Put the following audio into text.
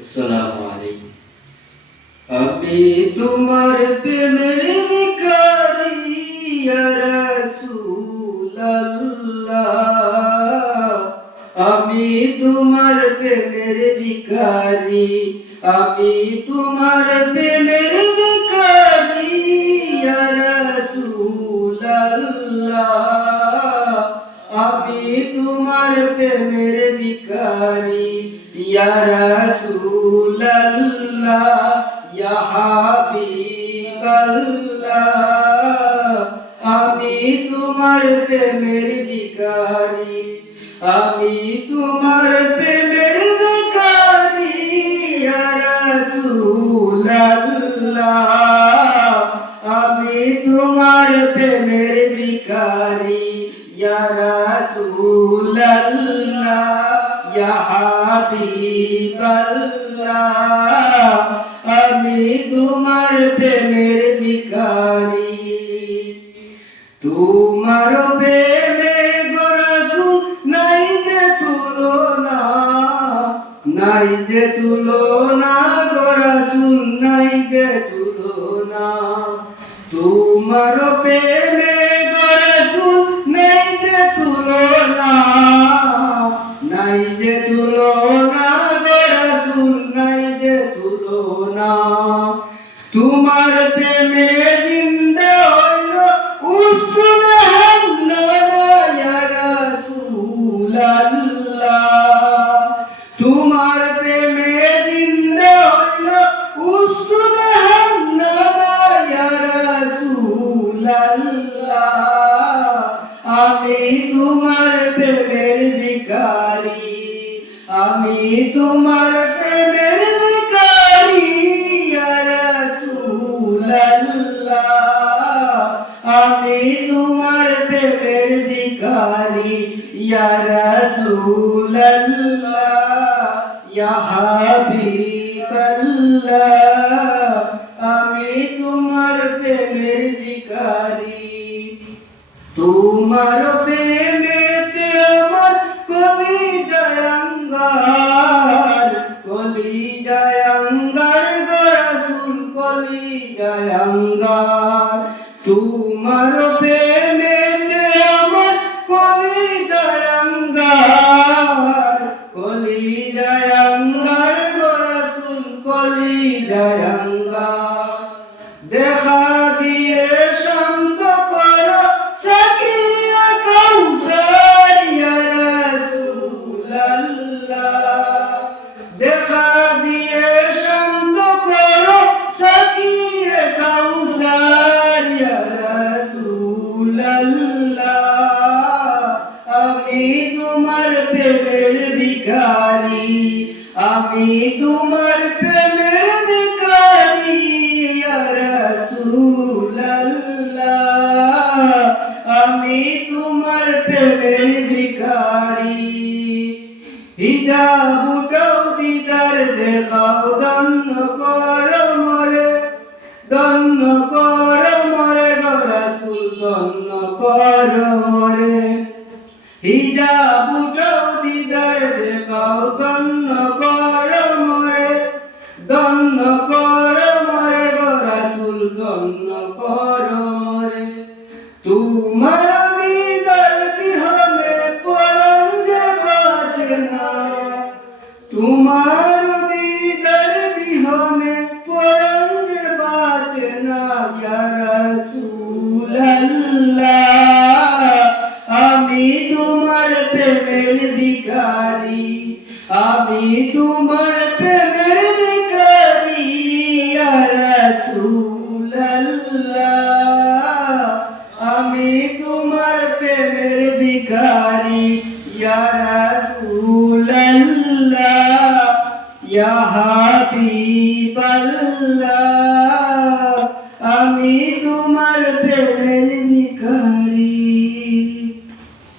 আসসালামু আলাইকুম। আমি তোমার প্রেমের ভিখারি ইয়া রাসূলুল্লাহ। আমি তোমার প্রেমের ভিখারি, আমি তোমার প্রেমের ভিখারি ইয়া রাসূলুল্লাহ। আমি তোমার প্রেমের ভিখারি ইয়া রাসূলুল্লাহ, ইয়া হাবিবাল্লাহ। আমি তোমার প্রেমের ভিখারি, আমি তোমার প্রেমের ভিখারি ইয়া রাসূলুল্লাহ। আমি তোমার প্রেমের ভিখারি ইয়া রাসূলুল্লাহ, ইয়া হাবিবাল্লাহ। আমি তোমার প্রেমের ভিখারি। তোমার প্রেমে গো রাসূল নাই যে তুলনা, নাই যে তুলনা গো রাসূল, নাই যে তুলনা। তোমার প্রেমে গো রাসূল নাই যে তুলনা, নাই যে তুলনা গো রাসূল, নাই যে তুলনা। তোমার প্রেমে জিন্দা হইল উসনে হান্নানা ইয়া রাসূলুল্লাহ। তোমার প্রেমে জিন্দা হইল উসনে হান্নানা ইয়া রাসূলুল্লাহ। আমি তোমার প্রেমের ভিখারি, আমি তোমার প্রেমের ভিখারি ইয়া রাসূলুল্লাহ। আমি তোমার প্রেমের ভিখারি ইয়া রাসূলুল্লাহ, ইয়া হাবিবাল্লাহ। আমি তোমার প্রেমের ভিখারি। তোমার প্রেমেতে আমার কলিজায় আঙ্গার, কলিজায় আঙ্গার গো রাসূল, কলিজায় আঙ্গার। তোমার প্রেমেতে আমার কলিজায় আঙ্গার, কলিজায় আঙ্গার গো রাসূল, কলিজায় আঙ্গার। দেখা দিয়ে শান্ত করো সাকিয়া কাউসার ইয়া রাসূলুল্লাহ। দেখা দিয়ে শান্ত করো সাকিয়া কাউসার ইয়া রাসূলুল্লাহ। আমি তোমার প্রেমের ভিখারি, আমি তোমার প্রেমের ভিখারি ইয়া রাসূলুল্লাহ। আমি তোমার প্রেমের ভিখারি। হিজাব উঠাও দিদার দেখাও, ধন্য করো মরে, ধন্য করো মরে গো রাসূল, ধন্য করো মরে। হিজাব উঠাও দিদার দেখাও, ধন্য করো মরে, ধন্য করো মরে গো রাসূল, ধন্য করো মরে। তোমার দিদার বিহনে পরাণ যে বাঁচে না, তোমার দিদার বিহনে পরাণ যে বাঁচে না ইয়া রাসূলুল্লাহ। আমি তোমার প্রেমের ভিখারি, আমি তোমার প্রেমের ভিখারি ইয়া রাসূলুল্লাহ। আমি তোমার প্রেমের ভিখারি ইয়া রাসূলুল্লাহ, ইয়া হাবিবাল্লাহ। আমি তোমার